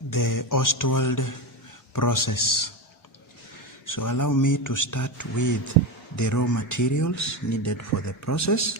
the Ostwald process. So allow me to start with the raw materials needed for the process.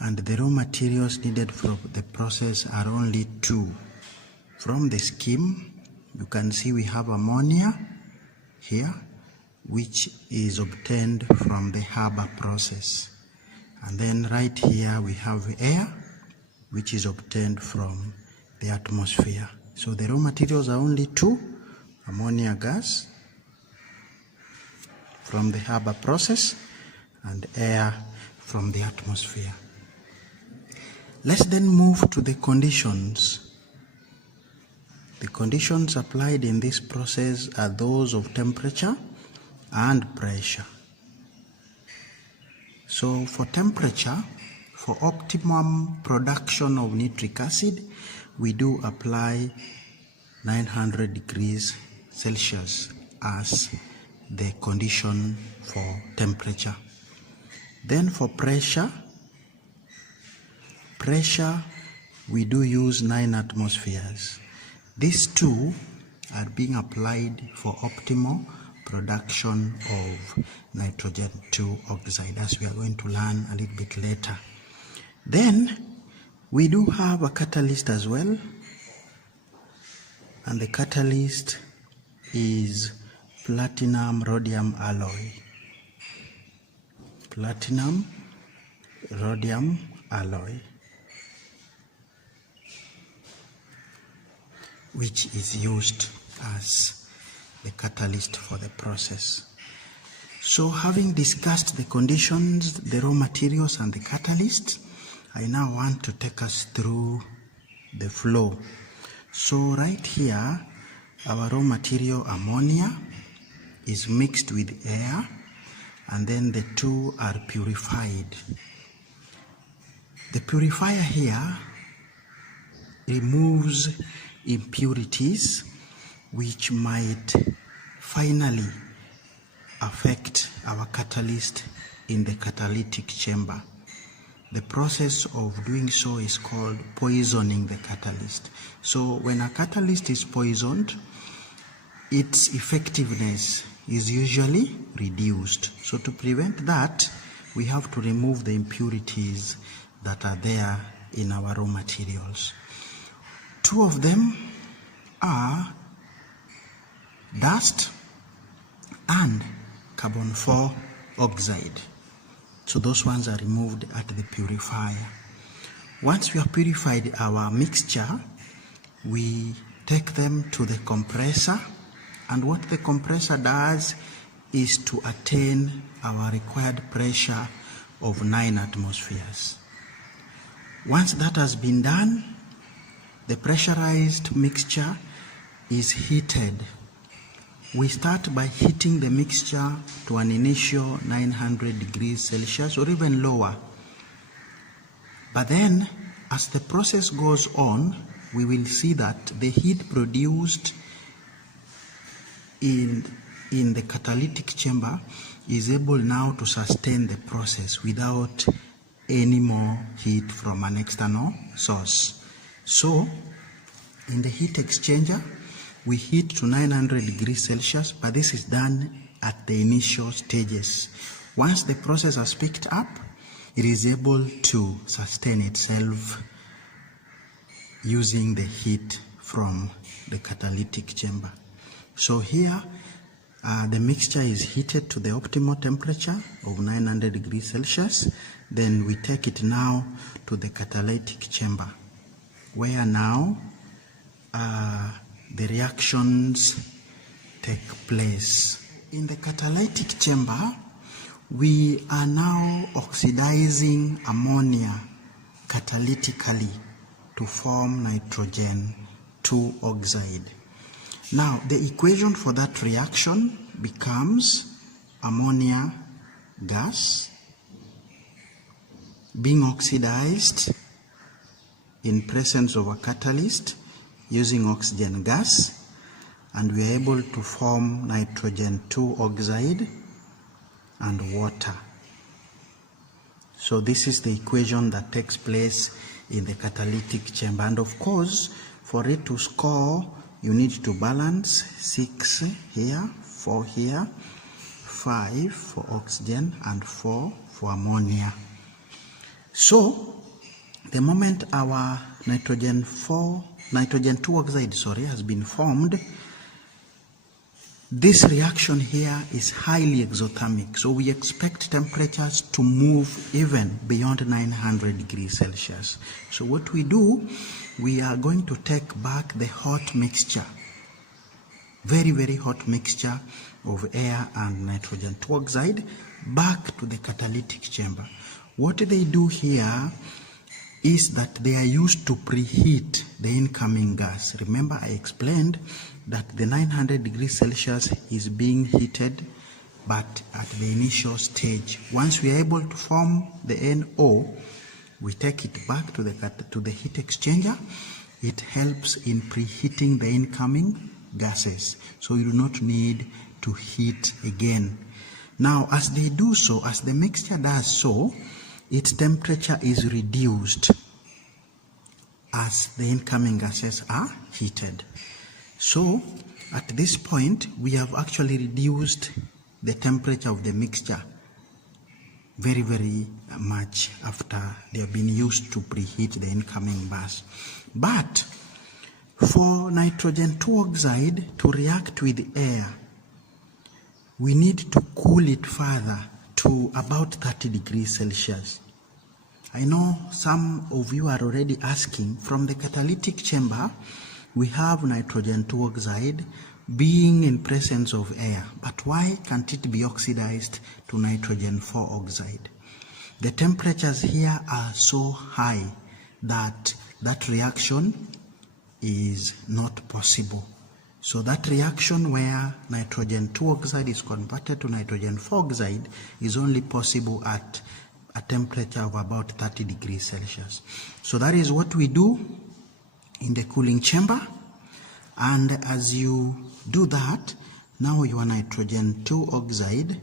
And the raw materials needed for the process are only two. From the scheme, you can see we have ammonia here, which is obtained from the Haber process. And then right here we have air, which is obtained from the atmosphere. So the raw materials are only two: ammonia gas from the Haber process and air from the atmosphere. Let's then move to the conditions. The conditions applied in this process are those of temperature and pressure. So for temperature, for optimum production of nitric acid, we do apply 900 degrees Celsius as the condition for temperature. Then for pressure, we do use 9 atmospheres. These two are being applied for optimal production of nitrogen 2 oxide, as we are going to learn a little bit later. Then we do have a catalyst as well, and the catalyst is platinum rhodium alloy. Platinum rhodium alloy, which is used as the catalyst for the process. So having discussed the conditions, the raw materials and the catalyst, I now want to take us through the flow. So right here, our raw material ammonia is mixed with air, and then the two are purified. The purifier here removes impurities which might finally affect our catalyst in the catalytic chamber. The process of doing so is called poisoning the catalyst. So when a catalyst is poisoned, its effectiveness is usually reduced. So to prevent that, we have to remove the impurities that are there in our raw materials. Two of them are dust and carbon 4 oxide. So those ones are removed at the purifier. Once we have purified our mixture, we take them to the compressor, and what the compressor does is to attain our required pressure of 9 atmospheres. Once that has been done, the pressurized mixture is heated. We start by heating the mixture to an initial 900 degrees Celsius or even lower. But then, as the process goes on, we will see that the heat produced in the catalytic chamber is able now to sustain the process without any more heat from an external source. So, in the heat exchanger, we heat to 900 degrees Celsius, but this is done at the initial stages. Once the process has picked up, it is able to sustain itself using the heat from the catalytic chamber. So here, the mixture is heated to the optimal temperature of 900 degrees Celsius. Then we take it now to the catalytic chamber, where now the reactions take place. In the catalytic chamber, we are now oxidizing ammonia catalytically to form nitrogen 2 oxide. Now, the equation for that reaction becomes ammonia gas being oxidized in presence of a catalyst using oxygen gas, and we are able to form nitrogen 2 oxide and water. So this is the equation that takes place in the catalytic chamber. And of course, for it to score, you need to balance 6 here, 4 here, 5 for oxygen, and 4 for ammonia. So the moment our nitrogen 2 oxide has been formed, this reaction here is highly exothermic, so we expect temperatures to move even beyond 900 degrees Celsius. So what we do, we are going to take back the hot mixture, very, very hot mixture of air and nitrogen 2 oxide back to the catalytic chamber. What they do here is that they are used to preheat the incoming gas. Remember, I explained that the 900 degrees Celsius is being heated, but at the initial stage. Once we are able to form the NO, we take it back to the heat exchanger. It helps in preheating the incoming gases, so you do not need to heat again. Now, as they do so, as the mixture does so, its temperature is reduced as the incoming gases are heated. So at this point, we have actually reduced the temperature of the mixture very, very much after they have been used to preheat the incoming gas. But for nitrogen 2 oxide to react with air, we need to cool it further to about 30 degrees Celsius. I know some of you are already asking, from the catalytic chamber, we have nitrogen 2 oxide being in presence of air, but why can't it be oxidized to nitrogen 4 oxide? The temperatures here are so high that that reaction is not possible. So that reaction where nitrogen 2 oxide is converted to nitrogen 4 oxide is only possible at a temperature of about 30 degrees Celsius. So that is what we do in the cooling chamber. And as you do that, now your nitrogen 2 oxide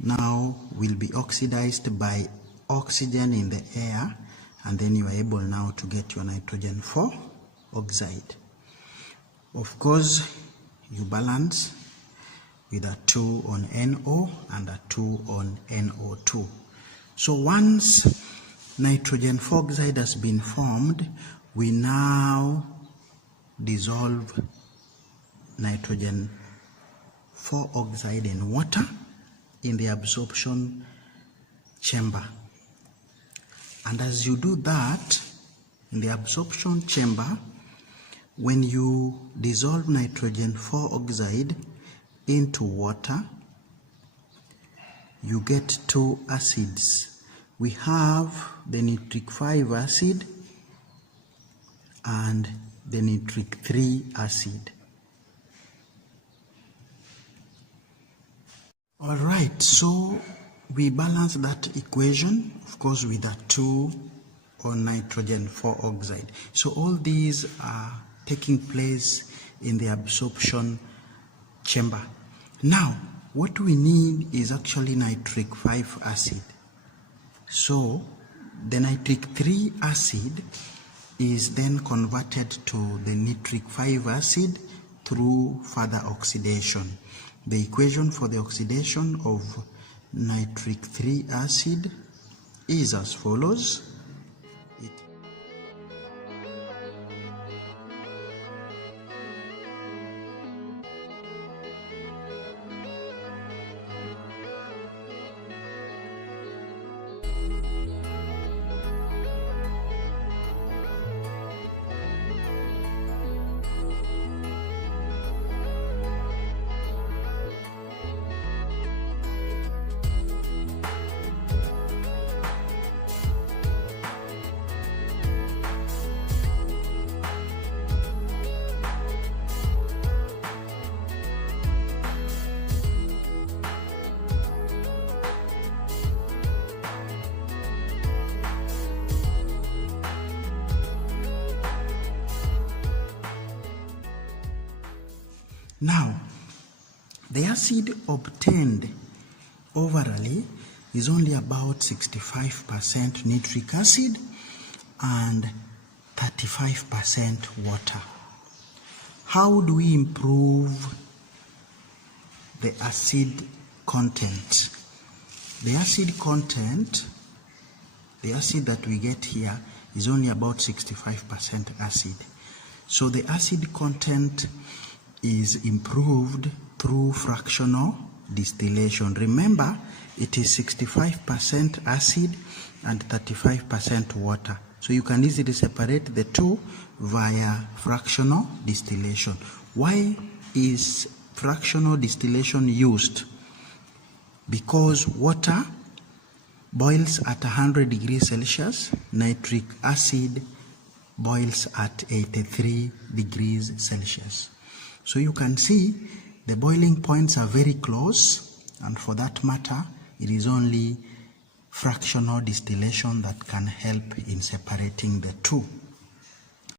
now will be oxidized by oxygen in the air, and then you are able now to get your nitrogen 4 oxide. Of course, you balance with a 2 on NO and a 2 on NO2. So once nitrogen 4 oxide has been formed, we now dissolve nitrogen 4 oxide in water in the absorption chamber. And as you do that, in the absorption chamber, when you dissolve nitrogen 4 oxide into water, you get 2 acids. We have the nitric 5 acid and the nitric 3 acid. All right, so we balance that equation, of course, with a 2 on nitrogen 4 oxide. So all these are taking place in the absorption chamber. Now, what we need is actually nitric 5 acid. So the nitric 3 acid is then converted to the nitric 5 acid through further oxidation. The equation for the oxidation of nitric 3 acid is as follows. Now, the acid obtained overally is only about 65% nitric acid and 35% water. How do we improve the acid content? The acid content, the acid that we get here is only about 65% acid. So the acid content is improved through fractional distillation. Remember, it is 65% acid and 35% water. So you can easily separate the two via fractional distillation. Why is fractional distillation used? Because water boils at 100 degrees Celsius, nitric acid boils at 83 degrees Celsius. So you can see the boiling points are very close, and for that matter, it is only fractional distillation that can help in separating the two.